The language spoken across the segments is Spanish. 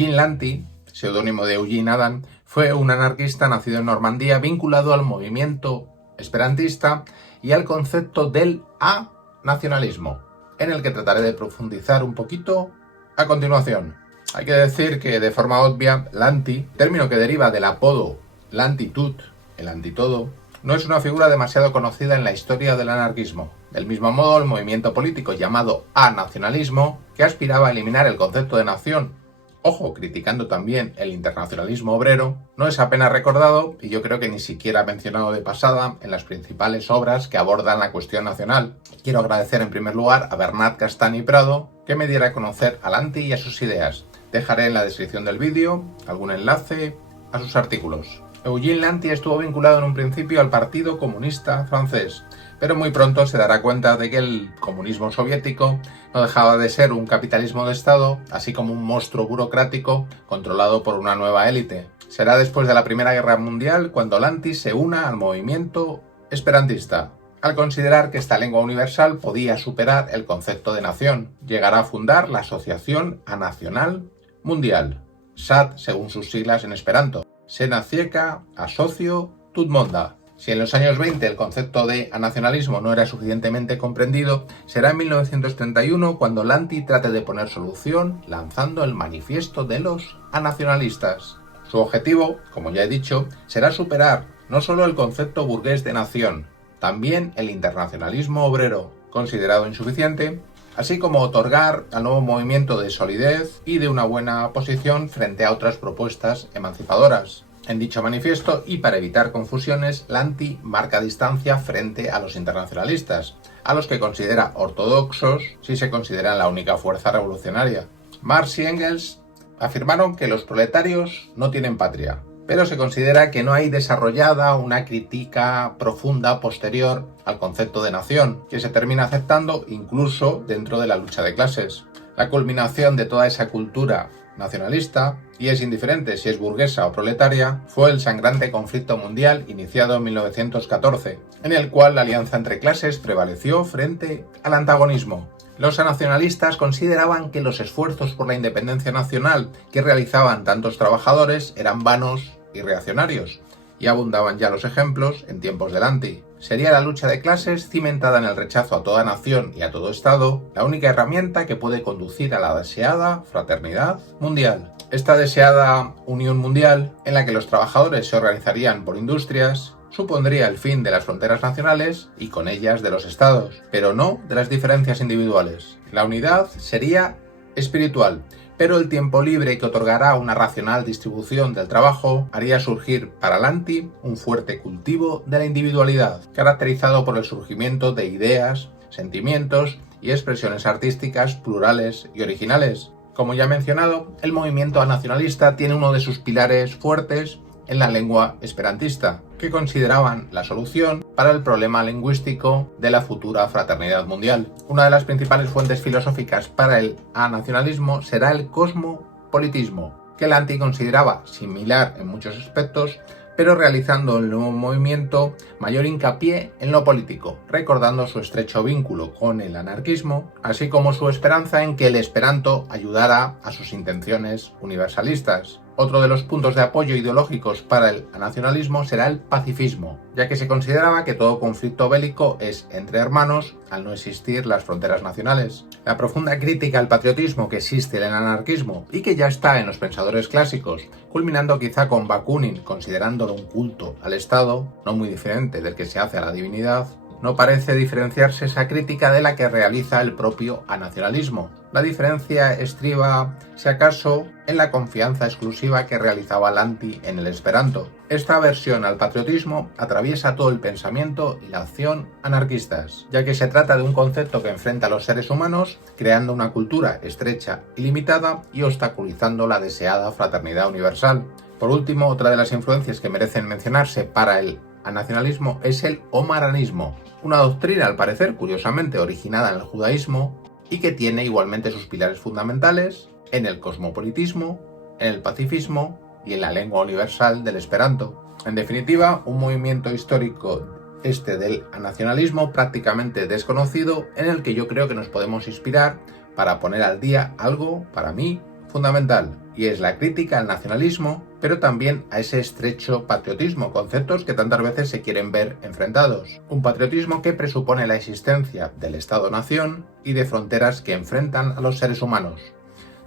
Eugene Lanti, seudónimo de Eugene Adam, fue un anarquista nacido en Normandía vinculado al movimiento esperantista y al concepto del anacionalismo, en el que trataré de profundizar un poquito a continuación. Hay que decir que, de forma obvia, Lanti, término que deriva del apodo Lantitud, el antitodo, no es una figura demasiado conocida en la historia del anarquismo. Del mismo modo, el movimiento político llamado anacionalismo, que aspiraba a eliminar el concepto de nación, ojo, criticando también el internacionalismo obrero, no es apenas recordado y yo creo que ni siquiera mencionado de pasada en las principales obras que abordan la cuestión nacional. Quiero agradecer en primer lugar a Bernat Castany Prado que me diera a conocer a Lanti y a sus ideas. Dejaré en la descripción del vídeo algún enlace a sus artículos. Eugene Lanti estuvo vinculado en un principio al Partido Comunista francés, pero muy pronto se dará cuenta de que el comunismo soviético no dejaba de ser un capitalismo de Estado, así como un monstruo burocrático controlado por una nueva élite. Será después de la Primera Guerra Mundial cuando Lanti se una al movimiento esperantista, al considerar que esta lengua universal podía superar el concepto de nación. Llegará a fundar la Asociación Anacional Mundial, SAT según sus siglas en esperanto, Senacieka Asocio Tutmonda. Si en los años 20 el concepto de anacionalismo no era suficientemente comprendido, será en 1931 cuando Lanti trate de poner solución lanzando el Manifiesto de los Anacionalistas. Su objetivo, como ya he dicho, será superar no solo el concepto burgués de nación, también el internacionalismo obrero, considerado insuficiente, así como otorgar al nuevo movimiento de solidez y de una buena posición frente a otras propuestas emancipadoras. En dicho manifiesto, y para evitar confusiones, Lanti marca distancia frente a los internacionalistas, a los que considera ortodoxos si se consideran la única fuerza revolucionaria. Marx y Engels afirmaron que los proletarios no tienen patria, pero se considera que no hay desarrollada una crítica profunda posterior al concepto de nación, que se termina aceptando incluso dentro de la lucha de clases. La culminación de toda esa cultura nacionalista, y es indiferente si es burguesa o proletaria, fue el sangrante conflicto mundial iniciado en 1914, en el cual la alianza entre clases prevaleció frente al antagonismo. Los nacionalistas consideraban que los esfuerzos por la independencia nacional que realizaban tantos trabajadores eran vanos y reaccionarios, y abundaban ya los ejemplos en tiempos de Lanti. Sería la lucha de clases, cimentada en el rechazo a toda nación y a todo Estado, la única herramienta que puede conducir a la deseada fraternidad mundial. Esta deseada unión mundial, en la que los trabajadores se organizarían por industrias, supondría el fin de las fronteras nacionales y con ellas de los estados, pero no de las diferencias individuales. La unidad sería espiritual, pero el tiempo libre que otorgará una racional distribución del trabajo haría surgir para Lanti un fuerte cultivo de la individualidad, caracterizado por el surgimiento de ideas, sentimientos y expresiones artísticas plurales y originales. Como ya he mencionado, el movimiento nacionalista tiene uno de sus pilares fuertes en la lengua esperantista, que consideraban la solución para el problema lingüístico de la futura fraternidad mundial. Una de las principales fuentes filosóficas para el anacionalismo será el cosmopolitismo, que Lanti consideraba similar en muchos aspectos, pero realizando el nuevo movimiento mayor hincapié en lo político, recordando su estrecho vínculo con el anarquismo, así como su esperanza en que el esperanto ayudara a sus intenciones universalistas. Otro de los puntos de apoyo ideológicos para el nacionalismo será el pacifismo, ya que se consideraba que todo conflicto bélico es entre hermanos al no existir las fronteras nacionales. La profunda crítica al patriotismo que existe en el anarquismo y que ya está en los pensadores clásicos, culminando quizá con Bakunin considerándolo un culto al Estado, no muy diferente del que se hace a la divinidad, no parece diferenciarse esa crítica de la que realiza el propio anacionalismo. La diferencia estriba, si acaso, en la confianza exclusiva que realizaba Lanti en el esperanto. Esta aversión al patriotismo atraviesa todo el pensamiento y la acción anarquistas, ya que se trata de un concepto que enfrenta a los seres humanos, creando una cultura estrecha y limitada y obstaculizando la deseada fraternidad universal. Por último, otra de las influencias que merecen mencionarse para el nacionalismo es el omaranismo, una doctrina al parecer curiosamente originada en el judaísmo y que tiene igualmente sus pilares fundamentales en el cosmopolitismo, en el pacifismo y en la lengua universal del esperanto. En definitiva, un movimiento histórico del nacionalismo prácticamente desconocido en el que yo creo que nos podemos inspirar para poner al día algo, para mí, fundamental, y es la crítica al nacionalismo, pero también a ese estrecho patriotismo, conceptos que tantas veces se quieren ver enfrentados. Un patriotismo que presupone la existencia del Estado-nación y de fronteras que enfrentan a los seres humanos.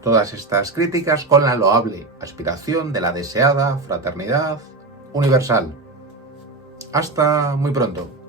Todas estas críticas con la loable aspiración de la deseada fraternidad universal. Hasta muy pronto.